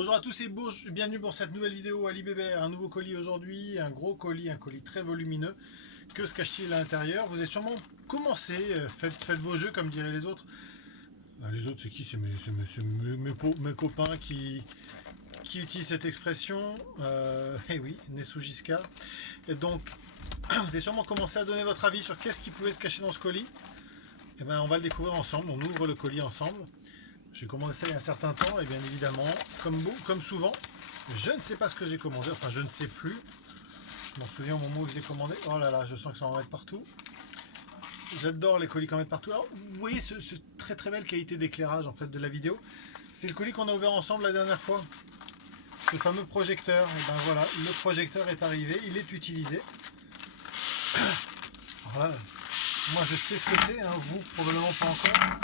Bonjour à tous et bienvenue pour cette nouvelle vidéo Ali Bébert. Un nouveau colis aujourd'hui, un gros colis, un colis très volumineux. Que se cache-t-il à l'intérieur? Vous avez sûrement commencé, faites vos jeux comme diraient les autres. Les autres c'est qui? C'est mes copains qui utilisent cette expression. Eh oui, Nessou Giscard. Et donc, vous avez sûrement commencé à donner votre avis sur qu'est-ce qui pouvait se cacher dans ce colis. Et ben, on va le découvrir ensemble, on ouvre le colis ensemble. J'ai commandé ça il y a un certain temps et bien évidemment, comme souvent, je ne sais pas ce que j'ai commandé, enfin je ne sais plus. Je m'en souviens au moment où je l'ai commandé. Oh là là, je sens que ça va en mettre partout. J'adore les colis qui en mettent partout. Alors vous voyez ce très très belle qualité d'éclairage en fait de la vidéo. C'est le colis qu'on a ouvert ensemble la dernière fois. Ce fameux projecteur. Et ben voilà, le projecteur est arrivé, il est utilisé. Voilà. Moi je sais ce que c'est, hein, vous probablement pas encore.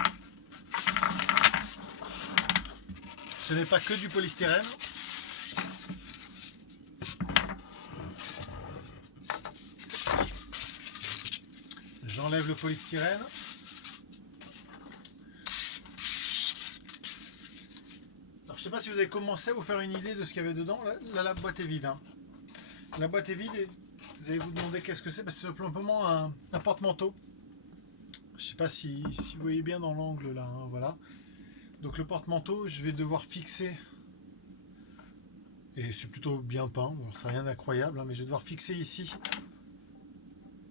Ce n'est pas que du polystyrène. J'enlève le polystyrène. Alors, je ne sais pas si vous avez commencé à vous faire une idée de ce qu'il y avait dedans. Là, la boîte est vide. Hein. La boîte est vide et vous allez vous demander qu'est-ce que c'est. C'est simplement un porte-manteau. Je ne sais pas si vous voyez bien dans l'angle là. Hein, voilà. Donc le porte-manteau, je vais devoir fixer. Et c'est plutôt bien peint. C'est rien d'incroyable, hein, mais je vais devoir fixer ici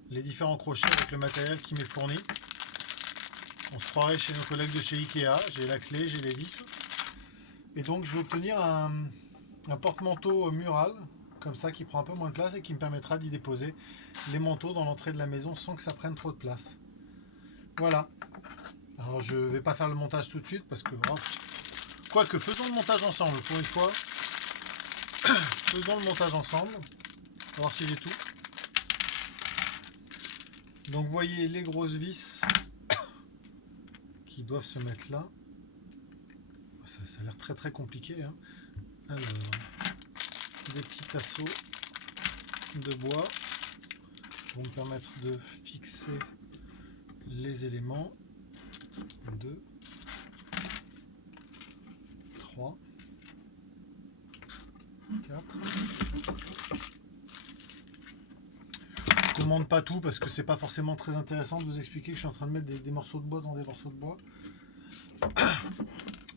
les différents crochets avec le matériel qui m'est fourni. On se croirait chez nos collègues de chez Ikea. J'ai la clé, j'ai les vis. Et donc je vais obtenir un porte-manteau mural, comme ça, qui prend un peu moins de place et qui me permettra d'y déposer les manteaux dans l'entrée de la maison sans que ça prenne trop de place. Voilà. Alors je vais pas faire le montage tout de suite parce que... Quoique, faisons le montage ensemble pour une fois. Faisons le montage ensemble. On va voir si j'ai tout. Donc vous voyez les grosses vis qui doivent se mettre là. Ça a l'air très très compliqué. Hein. Alors, des petits tasseaux de bois pour me permettre de fixer les éléments. 2, 3, 4. Je commande pas tout parce que c'est pas forcément très intéressant de vous expliquer que je suis en train de mettre des morceaux de bois dans des morceaux de bois.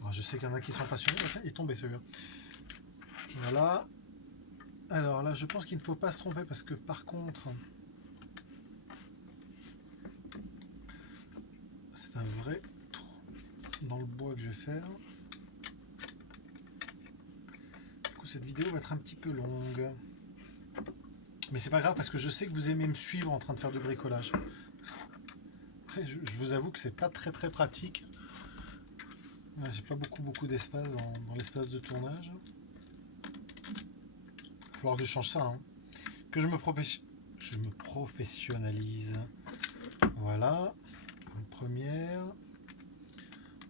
Alors, je sais qu'il y en a qui sont passionnés. Il est tombé celui-là. Voilà. Alors là, je pense qu'il ne faut pas se tromper parce que par contre, c'est un vrai trou dans le bois que je vais faire. Du coup, cette vidéo va être un petit peu longue. Mais c'est pas grave parce que je sais que vous aimez me suivre en train de faire du bricolage. Je vous avoue que c'est pas très très pratique. J'ai pas beaucoup d'espace dans l'espace de tournage. Il va falloir que je change ça. Hein. Que je me professionnalise. Voilà. Une première.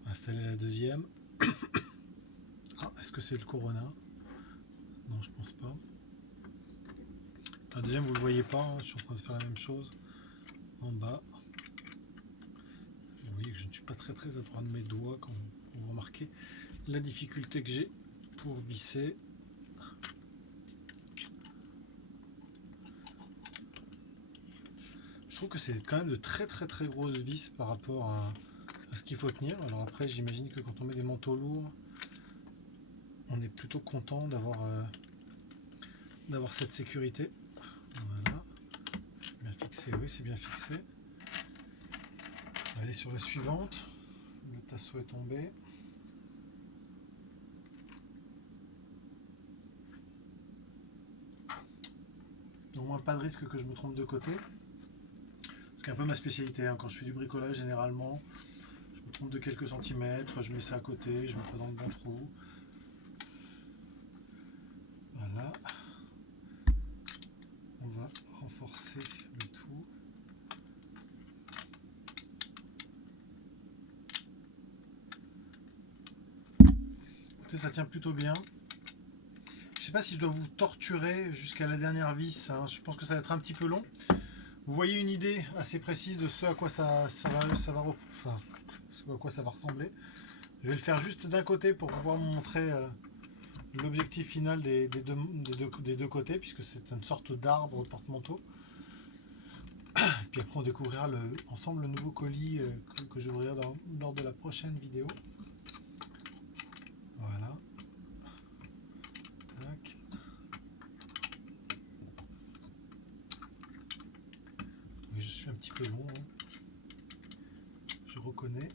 Installer la deuxième. Ah, est-ce que c'est le Corona? Non, je pense pas. La deuxième, vous le voyez pas. Hein, je suis en train de faire la même chose. En bas. Vous voyez que je ne suis pas très adroit de mes doigts quand vous remarquez la difficulté que j'ai pour visser. Je trouve que c'est quand même de très grosses vis par rapport à ce qu'il faut tenir. Alors après, j'imagine que quand on met des manteaux lourds, on est plutôt content d'avoir cette sécurité. Voilà. Bien fixé, oui, c'est bien fixé. On va aller sur la suivante. Le tasseau est tombé. Au moins pas de risque que je me trompe de côté. C'est un peu ma spécialité. Hein. Quand je fais du bricolage, généralement, je me trompe de quelques centimètres, je mets ça à côté, je me mets dans le bon trou. Voilà. On va renforcer le tout. Écoutez, ça tient plutôt bien. Je ne sais pas si je dois vous torturer jusqu'à la dernière vis. Hein. Je pense que ça va être un petit peu long. Vous voyez une idée assez précise de ce à quoi ça va ressembler. Je vais le faire juste d'un côté pour pouvoir vous montrer l'objectif final des deux côtés, puisque c'est une sorte d'arbre porte-manteau. Puis après on découvrira ensemble le nouveau colis que j'ouvrirai lors de la prochaine vidéo. Voilà. Tac. Oui, je suis un petit peu long. Je reconnais.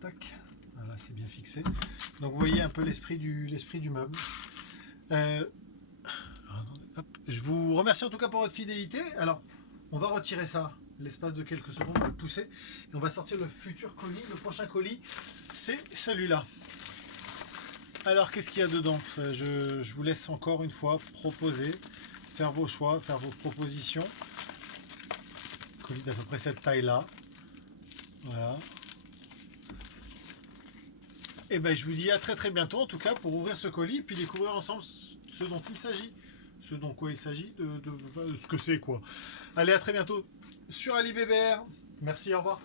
Tac. Voilà, c'est bien fixé. Donc vous voyez un peu l'esprit du meuble. Hop. Je vous remercie en tout cas pour votre fidélité. Alors, on va retirer ça. L'espace de quelques secondes, on va le pousser. Et on va sortir le futur colis. Le prochain colis, c'est celui-là. Alors, qu'est-ce qu'il y a dedans? Je vous laisse encore une fois proposer, faire vos choix, faire vos propositions. Colis d'à peu près cette taille-là. Voilà. Et ben, je vous dis à très très bientôt, en tout cas, pour ouvrir ce colis et puis découvrir ensemble ce dont il s'agit. Ce dont quoi il s'agit, de ce que c'est, quoi. Allez, à très bientôt sur Ali Bébert. Merci, au revoir.